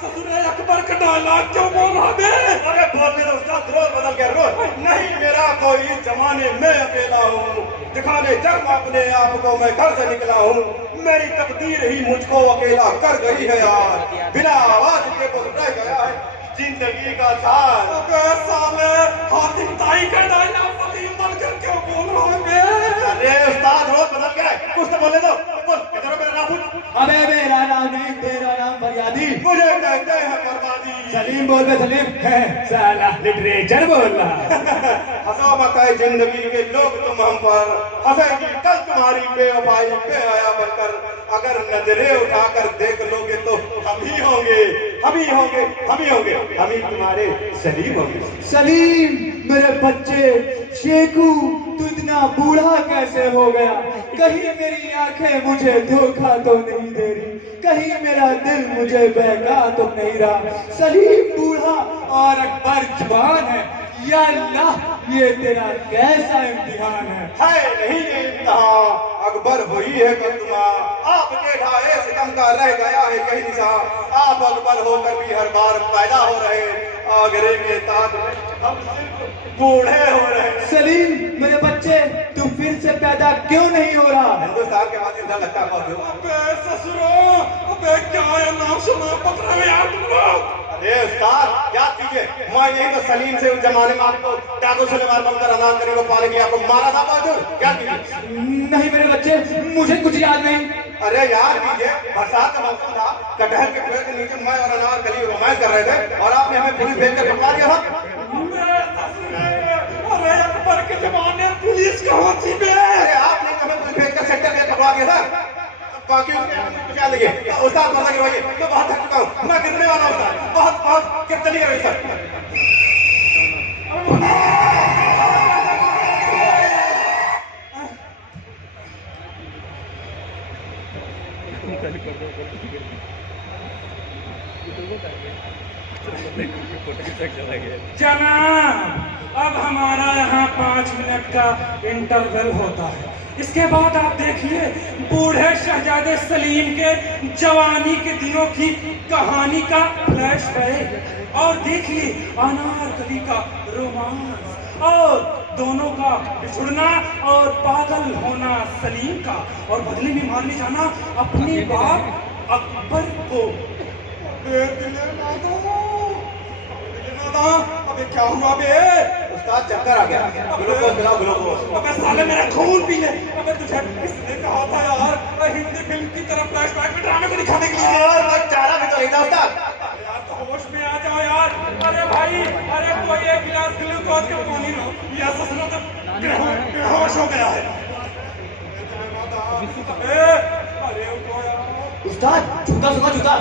ससुर अकबर का डायलॉग क्यों बोल रहा बे? अरे बोलने दो उस्ताद, रोज बदल गया रोज। नहीं मेरा कोई जमाने में अकेला हूँ, दिखाने जब अपने आप को मैं घर से निकला हूँ। मेरी तकदीर ही मुझको अकेला कर गई है यार, बिना आवाज के वो रह गया है जिंदगी का साथ। अबे साले हातिम ताई का डायलॉग सलीम बनकर क्यों बोल रहा है बे? अरे उस्ताद रोज बदल गया है, कुछ तो बोलने दो। बोल, इधर मेरा नाम पूछ। अबे मेरा नाम नहीं, तेरा नाम फरियादी। मुझे कहते हैं बर्बादी। सलीम बोल बे सलीम। साला लिटरेचर बोल रहा। हंसा मत है जिंदगी के लोग तुम हम पर, हंसेगी कल तुम्हारी बेवफाई बेहया बनकर। अगर नजरें उठाकर देख लोगे तो हम ही होंगे, हम ही होंगे, हम ही होंगे, हम ही तुम्हारे सलीम होंगे। सलीम मेरे बच्चे, शेखू तू इतना बूढ़ा कैसे हो गया? कहीं मेरी आंखें मुझे धोखा तो नहीं दे रही, कहीं मेरा दिल मुझे बहका तो नहीं रहा। सलीम बूढ़ा और अकबर जवान है। या अल्लाह, ये तेरा कैसा इम्तिहान है? नहीं ये इम्तिहान अकबर हुई है कदमा, आपके ढाए सितम का रह गया है कहीं निशान। आप अकबर होकर भी हर बार पैदा हो रहे, आगरे के ताज में हम सिर्फ बूढ़े हो रहे। सलीम मेरे बच्चे, तू फिर से पैदा क्यों नहीं हो रहा? हिंदुस्तान के बाद इंसान लगता है। अबे ससुरो, अबे क्या ये नाम सुना पकड़ रहे हो यार तुम लोग? अरे उस्ताद याद कीजिए, मैं यही तो सलीम से उस जमाने में आपको डाकू से मार बनकर अनाथ करने को पाने के आपको मारा था बाजूर। क्या कीजिए? नहीं मेरे बच्चे, मुझे कुछ याद नहीं। अरे यार कीजिए, बरसात का मौसम था, कटहल के पेड़ के नीचे मैं और अनार कली रोमांस कर रहे थे और आपने हमें पुलिस भेजकर पकड़ा दिया था। अरे अकबर के जमाने में पुलिस कहाँ थी बे? अरे आपने हमें पुलिस भेजकर सेक्टर में पकड़ा दिया था। बाकी क्या लगे उस्ताद, मजा गिरवाइए, मैं बहुत थक चुका हूँ, मैं गिरने वाला हूँ उस्ताद, बहुत बहुत कितनी गिरवाइए सर। जनाब, अब हमारा यहाँ 5 मिनट का इंटरवल होता है। इसके बाद आप देखिए बूढ़े शहजादे सलीम के जवानी के दिनों की कहानी का फ्लैशबैक, और देखिए अनारकली का रोमांस, और दोनों का बिछुड़ना और पागल होना सलीम का, और बदले में मारने जाना अपने बाप अकबर को। अबे क्या हुआ बे? उस्ताद चक्कर आ गया, ग्लूकोज मिलाओ ग्लूकोज। अबे साले मेरा खून पी ले। अबे तुझे किसने कहा था यार हिंदी फिल्म की तरह फ्लैशबैक में ड्रामे को दिखाने के लिए? यार मैं चारा भी तो नहीं था उस्ताद। यार तो होश में आ जाओ यार। अरे भाई, अरे कोई एक गिलास ग्लूकोज का पानी लो, या ससुरो तो बेहोश हो गया है। अरे उठो यार। उस्ताद जूता सुखा जूता।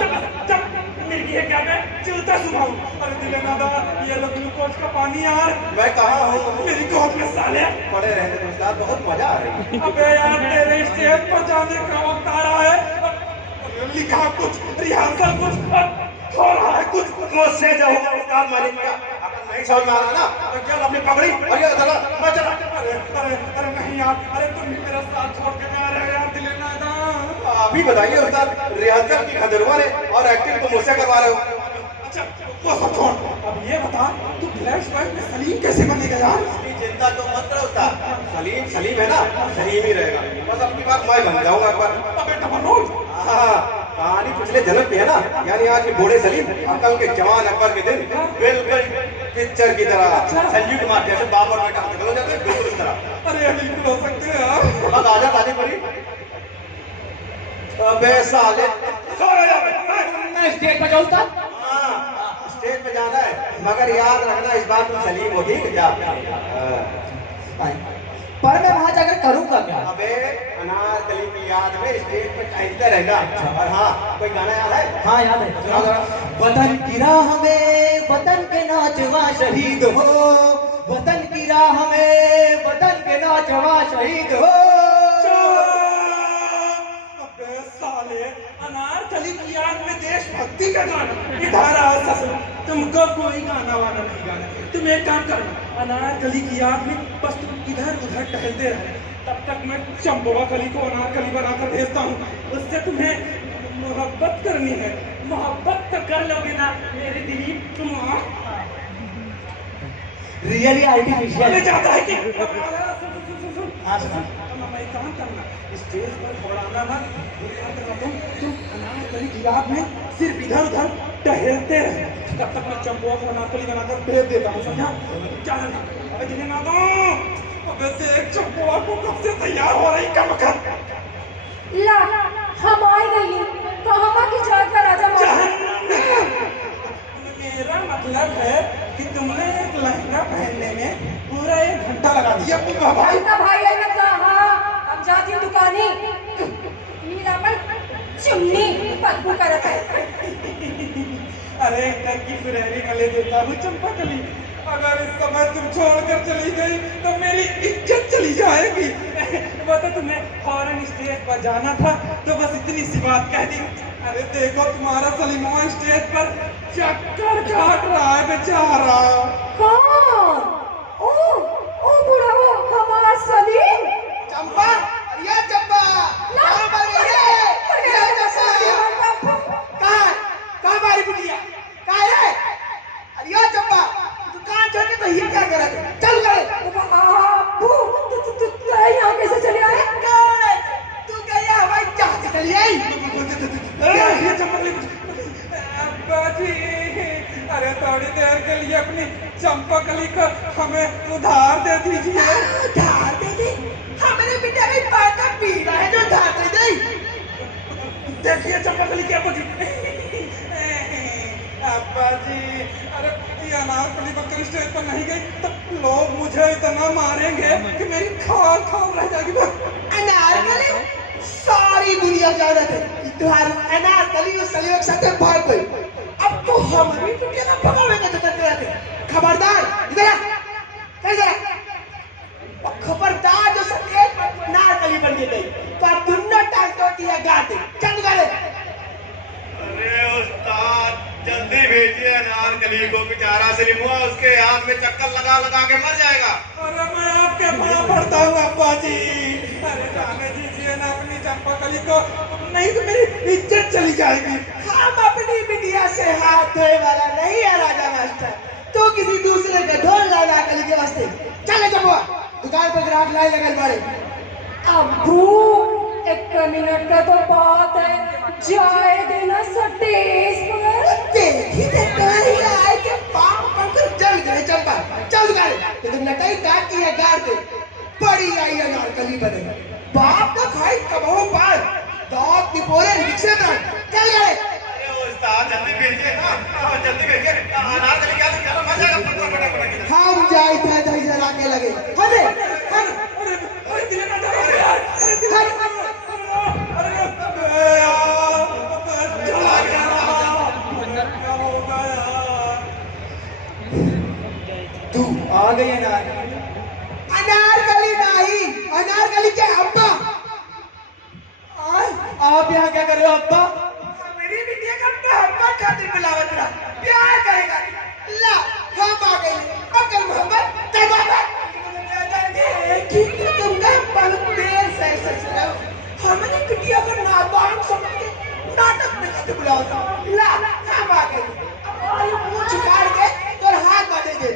चल, मिर्गी है क्या मैं चलता सुनाऊं? अरे दिले नादा, ये लो ग्लूकोज का पानी यार। मैं कहाँ हूँ? मेरी गोद में साले पड़े रहते थे उस्ताद, बहुत मजा आ रही है। अबे यार तेरे स्टेज पर जाने का वक्त आ रहा है। लिखा कुछ, रिहर्सल कुछ, हो रहा है कुछ। मुझसे जो होगा उस्ताद मालिक का अगर नहीं समझ में आ रहा ना तो केवल अपनी पगड़ी और ये चला मैं चला। अरे नहीं यार, अरे तुम भी मेरा साथ छोड़ के जा रहे हो यार दिले नादा। अभी बताइए उस्ताद, रिहर्सल की खदरवा ने और एक्टिंग तुम मुझसे करवा रहे हो। अच्छा वो सब छोड़, अब ये बता तू फ्लैशबैक में सलीम कैसे बनेगा यार? इसकी चिंता तो मत करो उस्ताद, सलीम सलीम है ना, सलीम ही रहेगा। बस अपनी बात मैं बन जाऊंगा एक बार। अबे डबल रोल। हाँ कहानी पिछले जन्म की है ना, यानी आज के बूढ़े सलीम और कल के जवान अकबर के दिन बिल्कुल पिक्चर की तरह सैल्यूट मारते हैं, बाप और बेटा निकल जाते हैं बिल्कुल इस तरह। अरे बिल्कुल हो सकते हैं यार। बस आजा ताजी पड़ी। अबे साले मैं स्टेज पर जाऊँ तब? हाँ, स्टेज पे जाना है, मगर याद रखना इस बार तुम सलीम हो, ठीक है? पर मैं वहां जाकर करूंगा क्या? अबे अनारकली की याद में स्टेज पे टहलते रहना। और हाँ, कोई गाना याद है? हाँ याद है। सुनाओ जरा। वतन की राह में वतन के नौजवा शहीद हो, वतन की राह में वतन के नौजवा शहीद हो। अबे साले, अनारकली की याद में देशभक्ति का गाना। इधर आओ ससुर, तुमको कोई गाना वाना नहीं गाना। तुम एक काम करना, अनारकली की याद में बस तुम इधर उधर टहलते रहो, तब तक मैं चंपवा कली को अनारकली बनाकर भेजता हूँ। उससे तुम्हें मोहब्बत करनी है, मोहब्बत तो कर लोगे ना मेरे दिलीप। तुम रियली आर्टिफिशियल अरे जाता है कि सुन। हाँ सुना। मैं काम करना, स्टेज पर दौड़ाना ना, तुम अनारकली की याद में सिर्फ इधर उधर टहलते रहे, तब तक मैं चंपुआ को अनारकली बनाकर भेज देता हूँ, समझा? चल अबे जिन्हें ना दो। अबे देख चंपुआ को कब से तैयार हो रही, कब कर ला हम आए गई कहवा की जात का राजा मेरा मतलब है कि तुमने एक लहंगा पहनने में पूरा 1 घंटा लगा दिया। भाई का भाई है ना कहा हम जाती हूँ दुकानी नीला पर चुन्नी बदबू करत है। अरे घर की फिरहरी में ले देता हूँ चंपा कली, अगर इस समय तुम छोड़कर चली गई तो मेरी इज्जत चली जाएगी। वो तो तुम्हें फौरन स्टेज पर जाना था, तो बस इतनी सी बात कह दी। अरे देखो तुम्हारा सलीमवा स्टेज पर चक्कर काट रहा है बेचारा। कौन? ओ बुढ़ा वो हमारा सलीम। चंपा, ये चंपा कहाँ मर गई है? ये चंपा कहाँ मारी बिटिया? कहाँ है? अरे ये चंपा दुकान छोड़ के तो ये क्या कर रहा है? चल गए। तू यहाँ कैसे चले आए? तू गया हवाई जहाज से चली आई? अरे थोड़ी देर के लिए अपनी चंपा कली को हमें उधार दे दीजिए। उधार दे दे? हमारे बेटा भी पाका पी रहा है जो उधार दे दे। देखिए चंपा कली क्या बोली। अब्बा जी, अरे ये अनारकली बकरी स्टेज पर नहीं गई तो लोग मुझे इतना मारेंगे कि मेरी खाल खाल रह जाएगी। अनारकली सारी दुनिया जानत है कि तुम्हारी अनारकली और सलीम के साथ भाग गई। अब तो हमारी दुनिया का भगावे का चक्कर कर रहे थे। खबरदार इधर आ, इधर आ। खबरदार जो सलेम पर अनारकली बन गई तो आप दोनों टांग तोड़िए गाते चल गए। अरे उस्ताद जल्दी भेजिए अनारकली को, बेचारा सलीमुआ उसके हाथ में चक्कर लगा लगा के मर जाएगा। अरे मैं आपके पाँव पड़ता हूँ अब्बा जी, अरे जाने दीजिए ना अपनी चंपा कली को, नहीं तो मेरी इज्जत चली जाएगी। हम अपनी बिटिया से हाथ धोए वाला नहीं है राजा मास्टर, तो किसी दूसरे का ढोल लगा कली के वास्ते। चले चंपा दुकान पर ग्राहक लाइन लगल बाड़े। अब्बू 1 मिनट का तो बात है, जाए देना स्टेज पर। देखी तेरी आए के पाप पकड़ जल गए चंपा। चल गए तो तुम लटाई काट की है गाड़ दे। बड़ी आई अनारकली बने बाप का खाई कबहू पार दांत निपोरे रिक्शे पर चल गए। अरे उस्ताद जल्दी भेजिए ना, जल्दी भेजिए। अनारकली क्या तो मर जाएगा, फटाफट। हम जाए थे दही जला के लगे हटे हम अरे दिले ना डरो यार, अरे दिले ना डरो। अरे यार चला गया क्या होगा यार। तू आ गई अनारकली नहीं, अनारकली के अब्बा। आप यहाँ क्या कर रहे हो अब्बा? मेरी बिटिया का मोहब्बत खातिर बुलावत रहा, प्यार करेगा। ला हम आ गए अकल मोहब्बत तुमका बहुत देर से सच रहा। हमने बिटिया का नादान समझ के नाटक में खातिर बुलावता। ला हम आ गए मुंह झुकाड़ के तो हाथ बांधेंगे।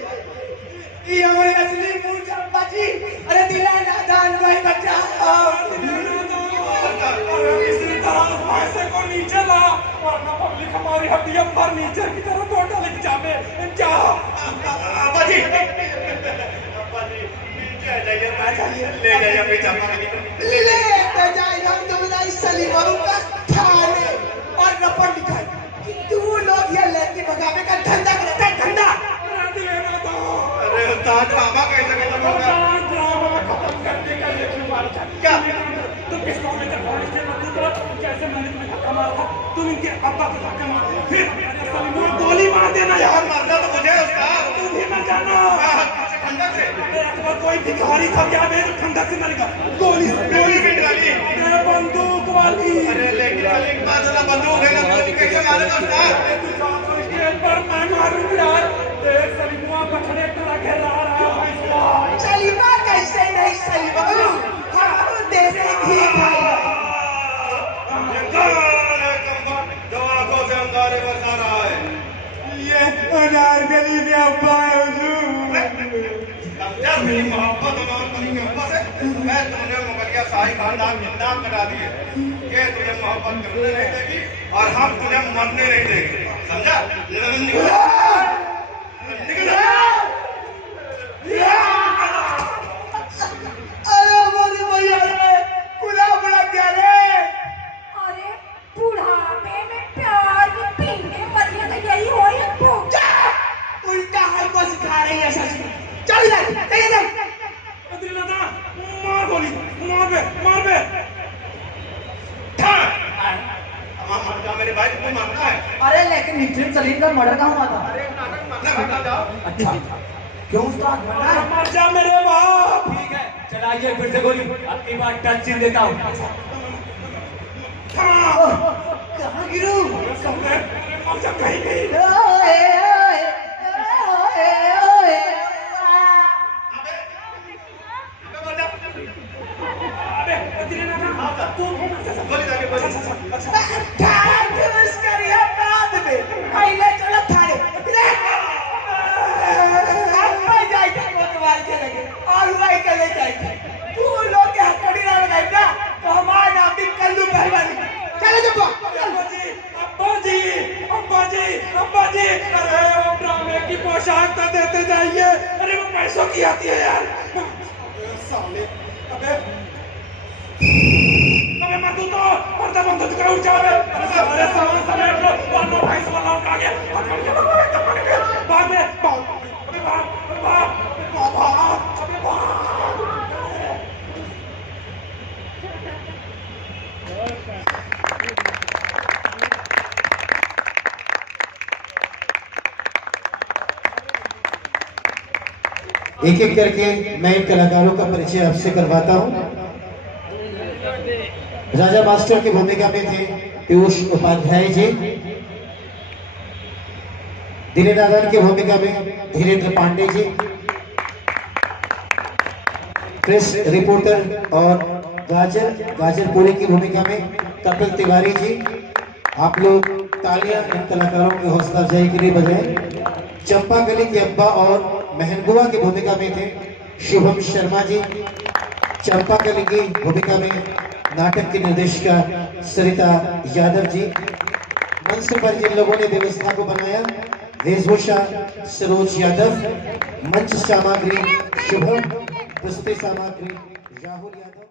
ये हमारी असली मुंह चंपा जी। अरे दिला नादान भाई बचाओ। अरे किसी तरह पैसे को नीचे ला तुम्हारी हड्डियां फर्नीचर की तरह टोटा लिख जावे जाओ। अब्बा जी नीचे आ जाइए, ले जाइए अपनी चंपा के लिए। लेते जाए हम तुम्हारा सलीमों का थाने और रपट दिखाए कि तू लोग ये लेके भगावे का धंधा करता है, धंधा। अरे उस्ताद बाबा कैसे खत्म होगा? खत्म करने का ये क्यों मार क्या? तुम किस कॉलेज में पढ़े थे? कैसे मैंने तुम्हें धक्का मारा था? तुम इनके अब्बा को धक्का मार दिया, फिर सलीमों गोली मार देना यार। मरना तो मुझे उस्ताद। तुम भी न जाना। ठंडक से एक बार कोई भिखारी था क्या बे जो ठंडक से मरेगा? गोली गोली भी डाली। बंदूक वाली। अरे लेकिन एक बात ना, बंदूक है ना, गोली कैसे मारेगा उस्ताद? स्टेज पर मैं मारूंगा यार। देख सलीमुआ पछड़े टरा घेरा रहा है इसको। सलीमा कैसे नहीं सलीमा, हम देते ही जो आंखों से अंगारे बरसा रहा है। ये अनारकली के अब्बा है हुजूर। समझा मेरी मोहब्बत अनारकली के अब्बा से? मैं तुमने मुगलिया शाही खानदान जिंदा करा दिए। ये तुझे मोहब्बत करने नहीं देगी और हम तुझे मरने नहीं देंगे, समझा? अरे मोदी भैया रे, कुला बुला क्या रे? अरे बुढ़ापे में प्यार की पीने मरिया तो यही हो ही भूख। उल्टा हमको सिखा रही है सच में। चल इधर, चल इधर। मार गोली, मार बे। मर जा मेरे भाई, तुम्हें मारना है। अरे लेकिन हिजरत सलीम का मर्डर कहाँ हुआ था? अरे नाटक मरना भटका जाओ। अच्छा क्यों उस्ताद मरना है? मर जा मेरे बाप। ठीक है, चलाइए फिर से गोली। अब की बार टच सीन देता हूँ। कहाँ गिरूं? मर जा कहीं कहीं। ओए ओए ओए ओए। अबे तेरे ना तू गोली दागे, गोली। ठाकुर करिए बाद में, पहले चलो थाने। अब मैं जाके कोतवाल के लगे और वही चले जाएंगे। तू लोग के हथकड़ी ना लगाए ना तो हमारा नाम भी कल्लू पहलवानी। चलो जब्बा। अब्बा जी, अरे वो ड्रामे की पोशाक तो देते जाइए। अरे वो पैसों की आती है यार। साले, अबे मैं तू तो पर्दा बंद कर उठ जा बे। अरे सामान समेट लो, वरना भाई से लौट आ गया। भाग बे, भाग, अबे भाग। एक एक करके मैं इन कलाकारों का परिचय आपसे करवाता हूँ। राजा मास्टर की भूमिका में थे पीयूष उपाध्याय जी। दिनेनादन की भूमिका में धीरेन्द्र पांडे जी। प्रेस रिपोर्टर और गाजरपुरी की भूमिका में कपिल तिवारी जी। आप लोग तालियां इन कलाकारों की हौसला अफजाई के लिए बजाएं। चंपा गली के अब्बा और महनगुआ की भूमिका में थे शुभम शर्मा जी। चंपा गली की भूमिका में नाटक की निर्देशिका सरिता यादव जी। मंच पर जिन लोगों ने व्यवस्था को बनाया, वेशभूषा सरोज यादव, मंच सामग्री शुभम, प्रस्तुति सामग्री राहुल यादव।